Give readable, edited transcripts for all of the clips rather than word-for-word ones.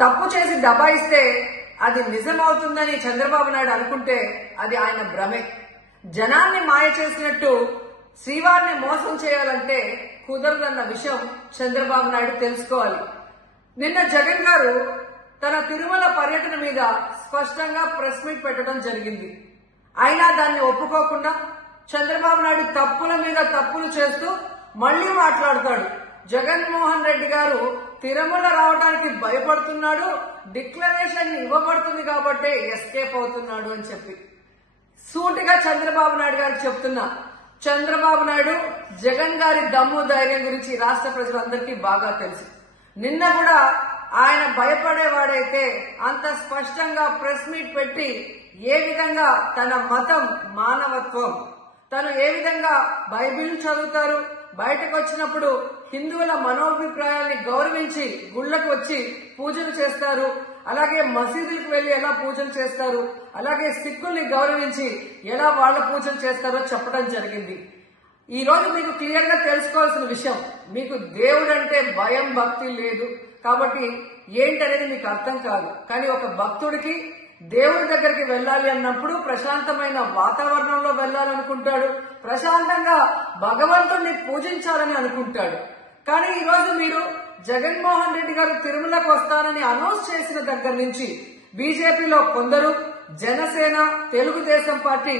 తప్పు చేసి దబాయిస్తే అది నిజమవుతుందని చంద్రబాబు నాయుడు అనుకుంటే అది ఆయన భ్రమే. జనాన్ని మాయ చేసినట్టు శ్రీవారిని మోసం చేయాలంటే కుదరదన్న విషయం చంద్రబాబు నాయుడు తెలుసుకోవాలి. నిన్న జగన్ గారు తన తిరుమల పర్యటన మీద స్పష్టంగా ప్రెస్ మీట్ పెట్టడం జరిగింది. అయినా దాన్ని ఒప్పుకోకుండా చంద్రబాబు నాయుడు తప్పుల మీద తప్పులు చేస్తూ మళ్లీ మాట్లాడతాడు. జగన్మోహన్ రెడ్డి గారు తిరుమల రావడానికి భయపడుతున్నాడు, డిక్లరేషన్ ఇవ్వబడుతుంది కాబట్టి ఎస్కేప్ అవుతున్నాడు అని చెప్పి సూటిగా చంద్రబాబు నాయుడు గారికి చెప్తున్నా. చంద్రబాబు నాయుడు జగన్ గారి దమ్ము ధైర్యం గురించి రాష్ట్ర ప్రజలందరికీ బాగా తెలుసు. నిన్న కూడా ఆయన భయపడేవాడైతే అంత స్పష్టంగా ప్రెస్ మీట్ పెట్టి ఏ విధంగా తన మతం మానవత్వం, తను ఏ విధంగా బైబిల్ చదువుతారు, బయటకు వచ్చినప్పుడు హిందువుల మనోభిప్రాయాల్ని గౌరవించి గుళ్లకు వచ్చి పూజలు చేస్తారు, అలాగే మసీదులకు వెళ్లి ఎలా పూజలు చేస్తారు, అలాగే సిక్కుల్ని గౌరవించి ఎలా వాళ్ల పూజలు చేస్తారో చెప్పడం జరిగింది. ఈ రోజు మీకు క్లియర్ గా తెలుసుకోవాల్సిన విషయం, మీకు దేవుడంటే భయం భక్తి లేదు కాబట్టి ఏంటనేది మీకు అర్థం కాదు. కానీ ఒక భక్తుడికి దేవుడి దగ్గరికి వెళ్ళాలి అన్నప్పుడు ప్రశాంతమైన వాతావరణంలో వెళ్ళాలనుకుంటాడు, ప్రశాంతంగా భగవంతుడిని పూజించాలని అనుకుంటాడు. కానీ ఈ రోజు మీరు జగన్మోహన్ రెడ్డి గారు తిరుమలకు వస్తానని అనౌన్స్ చేసిన దగ్గర నుంచి బీజేపీలో కొందరు, జనసేన, తెలుగుదేశం పార్టీ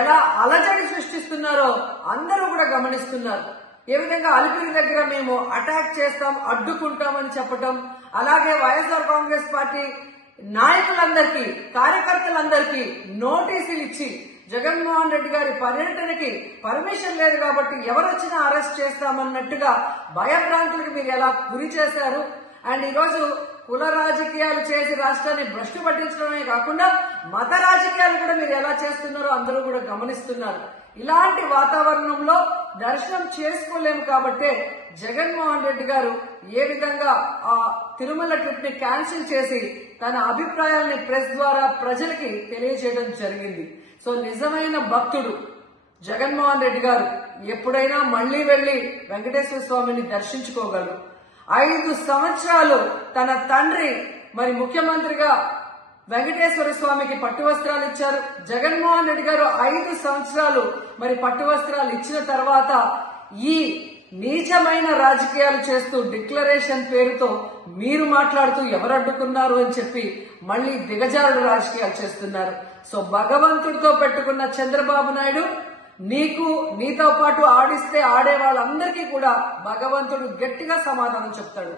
ఎలా అలజడి సృష్టిస్తున్నారో అందరూ కూడా గమనిస్తున్నారు. ఏ విధంగా అలిపిరి దగ్గర మేము అటాక్ చేస్తాం, అడ్డుకుంటామని చెప్పటం, అలాగే వైఎస్ఆర్ కాంగ్రెస్ పార్టీ నాయకులందరికీ, కార్యకర్తలందరికీ నోటీసులు ఇచ్చి జగన్మోహన్ రెడ్డి గారి పర్యటనకి పర్మిషన్ లేదు కాబట్టి ఎవరొచ్చినా అరెస్ట్ చేస్తామన్నట్టుగా భయభ్రాంతులకు మీరు ఎలా గురి చేశారు. అండ్ ఈరోజు కుల రాజకీయాలు చేసి రాష్ట్రాన్ని భ్రష్టు పట్టించడమే కాకుండా మత రాజకీయాలు కూడా మీరు ఎలా చేస్తున్నారో అందరూ కూడా గమనిస్తున్నారు. ఇలాంటి వాతావరణంలో దర్శనం చేసుకోలేము కాబట్టే జగన్మోహన్ రెడ్డి గారు ఏ విధంగా ఆ తిరుమల ట్రిప్ ని క్యాన్సిల్ చేసి తన అభిప్రాయాల్ని ప్రెస్ ద్వారా ప్రజలకి తెలియజేయడం జరిగింది. సో నిజమైన భక్తుడు జగన్మోహన్ రెడ్డి గారు ఎప్పుడైనా మళ్లీ వెళ్లి వెంకటేశ్వర స్వామిని దర్శించుకోగలరు. 5 సంవత్సరాలు తన తండ్రి మరి ముఖ్యమంత్రిగా వెంకటేశ్వర స్వామికి పట్టు వస్త్రాలు ఇచ్చారు. జగన్మోహన్ రెడ్డి గారు 5 సంవత్సరాలు మరి పట్టు వస్త్రాలు ఇచ్చిన తర్వాత ఈ నీచమైన రాజకీయాలు చేస్తూ డిక్లరేషన్ పేరుతో మీరు మాట్లాడుతూ ఎవరు అడ్డుకున్నారు అని చెప్పి మళ్లీ దిగజారుడు రాజకీయాలు చేస్తున్నారు. సో భగవంతుడితో పెట్టుకున్న చంద్రబాబు నాయుడు నీతో పాటు ఆడిస్తే ఆడే వాళ్ళందరికీ కూడా భగవంతుడు గట్టిగా సమాధానం చెప్తాడు.